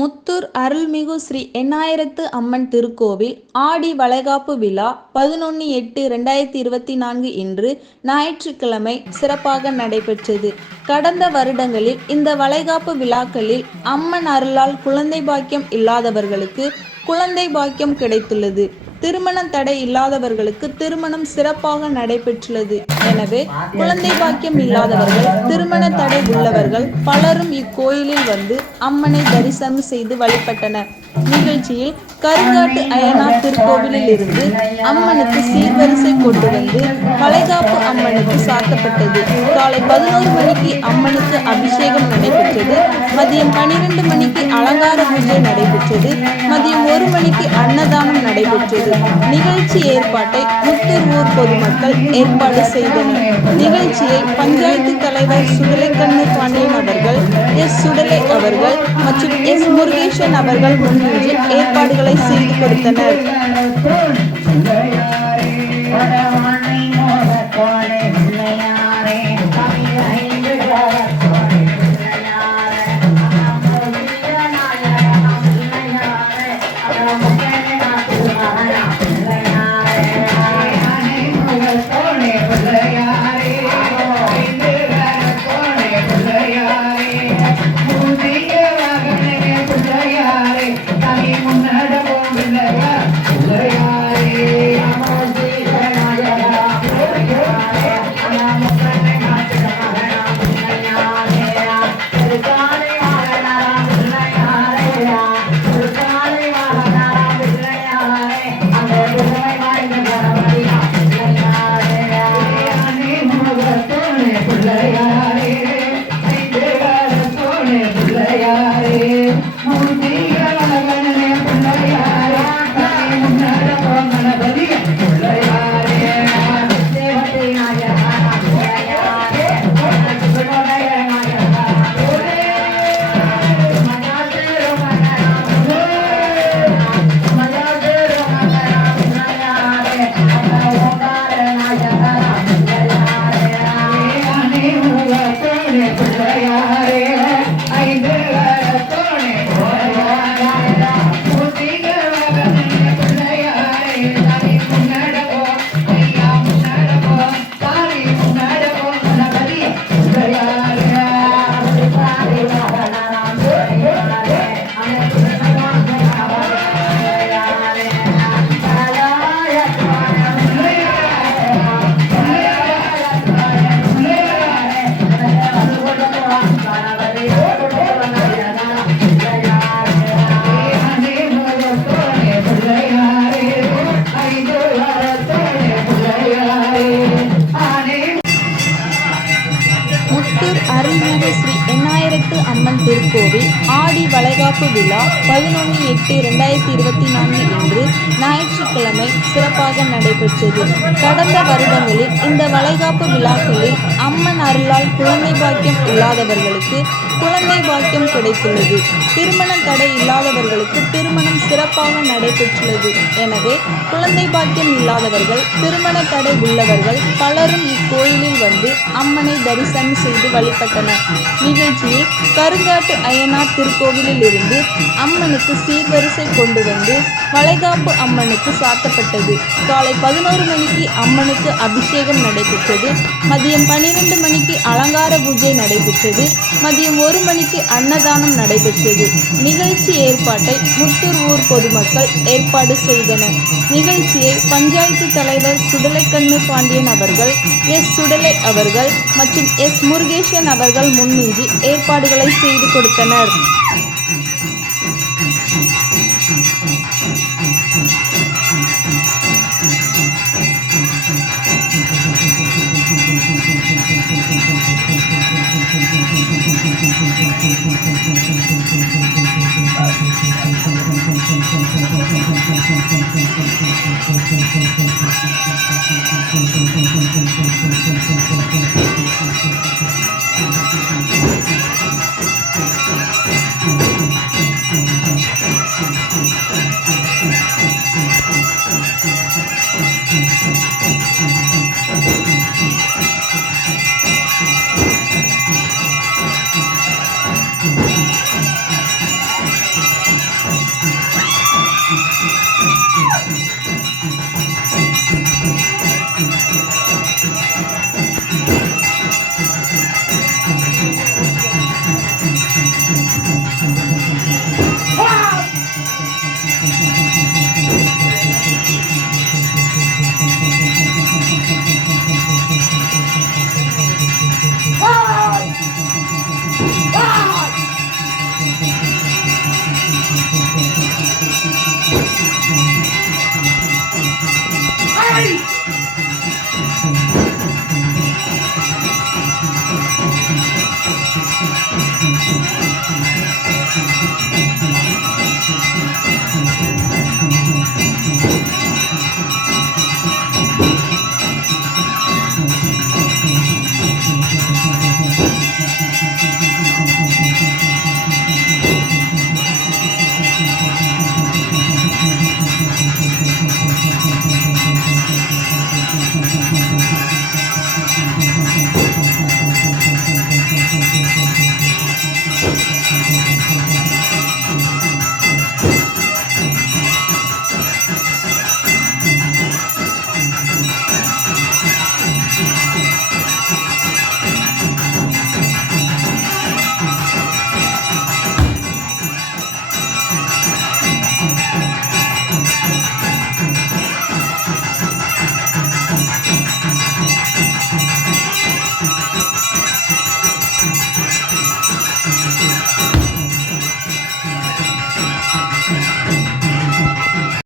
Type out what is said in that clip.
முத்தூர் அருள்மிகு ஸ்ரீ எண்ணாயிரத்து அம்மன் திருக்கோவில் ஆடி வளைகாப்பு விழா 11/8/2024 இன்று ஞாயிற்றுக்கிழமை சிறப்பாக நடைபெற்றது. கடந்த வருடங்களில் இந்த வளைகாப்பு விழாக்களில் அம்மன் அருளால் குழந்தை பாக்கியம் இல்லாதவர்களுக்கு குழந்தை பாக்கியம் கிடைத்துள்ளது. திருமண தடை இல்லாதவர்களுக்கு திருமணம் சிறப்பாக நடைபெற்றுள்ளது. எனவே குழந்தை பாக்கியம் இல்லாதவர்கள், திருமண தடை உள்ளவர்கள் பலரும் இக்கோயிலில் வந்து அம்மனை தரிசனம் செய்து வழிபட்டனர். நிகழ்ச்சியில் கருங்காட்டு அய்யனார் திருக்கோவிலில் இருந்து அம்மனுக்கு சீர்வரிசை கொண்டு வந்து வளைகாப்பு அம்மனுக்கு சாத்தப்பட்டது. காலை 11 மணிக்கு அம்மனுக்கு அபிஷேகம் நடைபெற்றது. மதியம் 12 மணிக்கு அலங்கார பூஜை நடைபெற்றது. மதியம் 1 மணிக்கு அன்னதானம் நடைபெற்றது. நிகழ்ச்சி ஏற்பாட்டை முத்தூர் ஊர் பொதுமக்கள் ஏற்பாடு செய்தனர். நிகழ்ச்சியை பஞ்சாயத்து தலைவர் சுடலைக்கண்ணு பாண்டியன் அவர்கள், எஸ். சுடலை அவர்கள் மற்றும் எஸ். முருகேசன் அவர்கள் முன்னின்று ஏற்பாடுகளை செய்து கொடுத்தனர். முத்தூர் அருள்மிகு ஸ்ரீ எண்ணாயிரத்து அம்மன் திருக்கோவில் ஆடி வளைகாப்பு விழா 11/8/2024 இன்று ஞாயிற்றுக்கிழமை சிறப்பாக நடைபெற்றது. கடந்த வருடங்களில் இந்த வளைகாப்பு விழாக்களில் அம்மன் அருளால் குழந்தை பாக்கியம் இல்லாதவர்களுக்கு குழந்தை பாக்கியம் கிடைத்துள்ளது. திருமண தடை இல்லாதவர்களுக்கு திருமணம் சிறப்பாக நடைபெற்றுள்ளது. எனவே குழந்தை பாக்கியம் இல்லாதவர்கள், திருமண தடை உள்ளவர்கள் பலரும் இக்கோயிலில் வந்து அம்மனை தரிசனம் செய்து வழிபட்டனர். நிகழ்ச்சியில் கருங்காட்டு அய்யனார் திருக்கோவிலில் இருந்து அம்மனுக்கு சீர்வரிசை கொண்டு வந்து வளைகாப்பு அம்மனுக்கு சாத்தப்பட்டது. காலை 11 மணிக்கு அம்மனுக்கு அபிஷேகம் நடைபெற்றது. மதியம் 12 மணிக்கு அலங்கார பூஜை நடைபெற்றது. மதியம் 1 மணிக்கு அன்னதானம் நடைபெற்றது. நிகழ்ச்சி ஏற்பாட்டை முத்தூர் ஊர் பொதுமக்கள் ஏற்பாடு செய்தனர். நிகழ்ச்சியை பஞ்சாயத்து தலைவர் சுடலைக்கண்ணு பாண்டியன் அவர்கள், எஸ். சுடலை அவர்கள் மற்றும் எஸ். முருகேசன் அவர்கள் முன்னின்று ஏற்பாடுகளை செய்து கொடுத்தனர்.